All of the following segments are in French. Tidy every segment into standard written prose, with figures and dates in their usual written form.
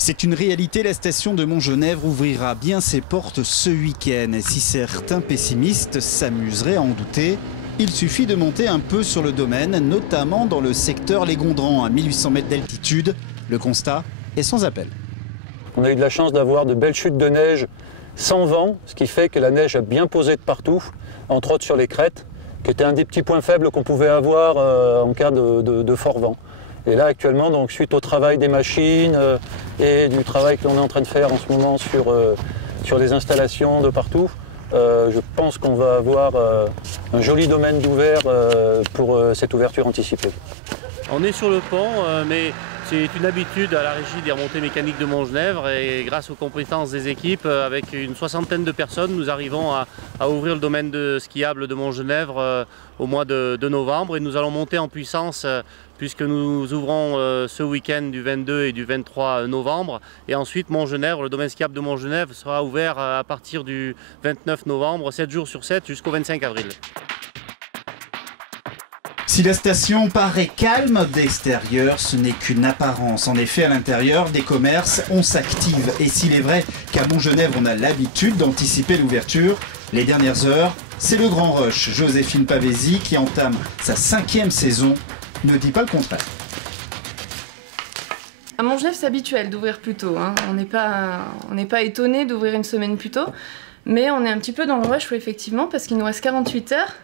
C'est une réalité, la station de Montgenèvre ouvrira bien ses portes ce week-end. Et si certains pessimistes s'amuseraient à en douter, il suffit de monter un peu sur le domaine, notamment dans le secteur Les Gondrans, à 1800 mètres d'altitude. Le constat est sans appel. On a eu de la chance d'avoir de belles chutes de neige sans vent, ce qui fait que la neige a bien posé de partout, entre autres sur les crêtes, qui était un des petits points faibles qu'on pouvait avoir en cas de fort vent. Et là actuellement, donc, suite au travail des machines et du travail que l'on est en train de faire en ce moment sur les installations de partout, je pense qu'on va avoir un joli domaine d'ouvert pour cette ouverture anticipée. On est sur le pont, mais c'est une habitude à la régie des remontées mécaniques de Montgenèvre et grâce aux compétences des équipes, avec une soixantaine de personnes, nous arrivons à ouvrir le domaine de skiable de Montgenèvre au mois de novembre et nous allons monter en puissance puisque nous ouvrons ce week-end du 22 et du 23 novembre et ensuite Montgenèvre, le domaine skiable de Montgenèvre sera ouvert à partir du 29 novembre, 7 jours sur 7 jusqu'au 25 avril. Si la station paraît calme d'extérieur, ce n'est qu'une apparence. En effet, à l'intérieur, des commerces, on s'active. Et s'il est vrai qu'à Montgenèvre, on a l'habitude d'anticiper l'ouverture, les dernières heures, c'est le grand rush. Joséphine Pavesi, qui entame sa 5e saison, ne dit pas le contraire. À Montgenèvre, c'est habituel d'ouvrir plus tôt. Hein. On n'est pas étonné d'ouvrir une semaine plus tôt. Mais on est un petit peu dans le rush, effectivement, parce qu'il nous reste 48 heures.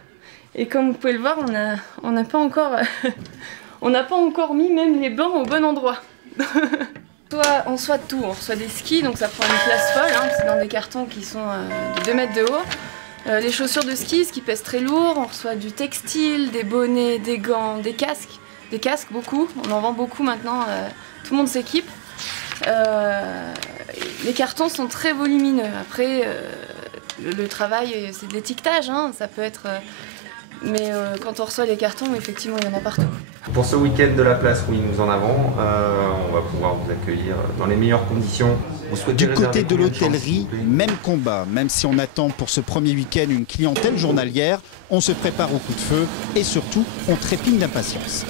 Et comme vous pouvez le voir, on n'a pas encore mis même les bancs au bon endroit. On reçoit tout, on reçoit des skis, donc ça prend une place folle, hein, c'est dans des cartons qui sont de 2 mètres de haut. Les chaussures de ski, ce qui pèse très lourd, on reçoit du textile, des bonnets, des gants, des casques beaucoup, on en vend beaucoup maintenant, tout le monde s'équipe. Les cartons sont très volumineux, après le travail c'est de l'étiquetage, hein, ça peut être... Mais quand on reçoit les cartons, effectivement, il y en a partout. Pour ce week-end de la place, oui, nous en avons. On va pouvoir vous accueillir dans les meilleures conditions. Du côté de l'hôtellerie, même combat. Même si on attend pour ce premier week-end une clientèle journalière, on se prépare au coup de feu et surtout, on trépigne d'impatience.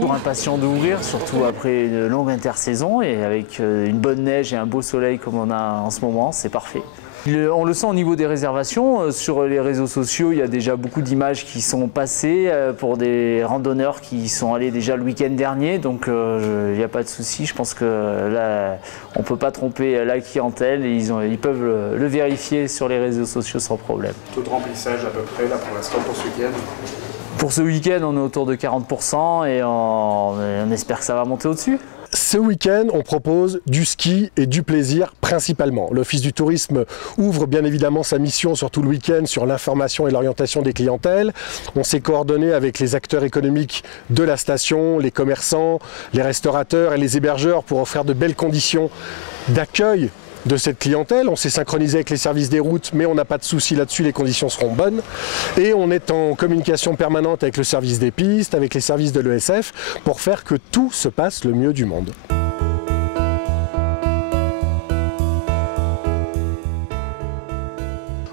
Pour impatient d'ouvrir, surtout après une longue intersaison et avec une bonne neige et un beau soleil comme on a en ce moment, c'est parfait. On le sent au niveau des réservations. Sur les réseaux sociaux, il y a déjà beaucoup d'images qui sont passées pour des randonneurs qui sont allés déjà le week-end dernier. Donc il n'y a pas de souci. Je pense que là, on ne peut pas tromper la clientèle. Et ils peuvent le vérifier sur les réseaux sociaux sans problème. Taux de remplissage à peu près là, pour l'instant pour ce week-end? Pour ce week-end, on est autour de 40% et on espère que ça va monter au-dessus. Ce week-end, on propose du ski et du plaisir principalement. L'Office du tourisme ouvre bien évidemment sa mission sur tout le week-end sur l'information et l'orientation des clientèles. On s'est coordonné avec les acteurs économiques de la station, les commerçants, les restaurateurs et les hébergeurs pour offrir de belles conditions d'accueil de cette clientèle. On s'est synchronisé avec les services des routes, mais on n'a pas de souci là-dessus, les conditions seront bonnes. Et on est en communication permanente avec le service des pistes, avec les services de l'ESF, pour faire que tout se passe le mieux du monde.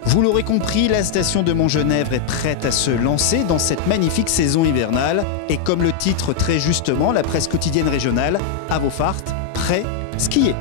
Vous l'aurez compris, la station de Montgenèvre est prête à se lancer dans cette magnifique saison hivernale. Et comme le titre très justement, la presse quotidienne régionale, à vos fartes, prêt, skier.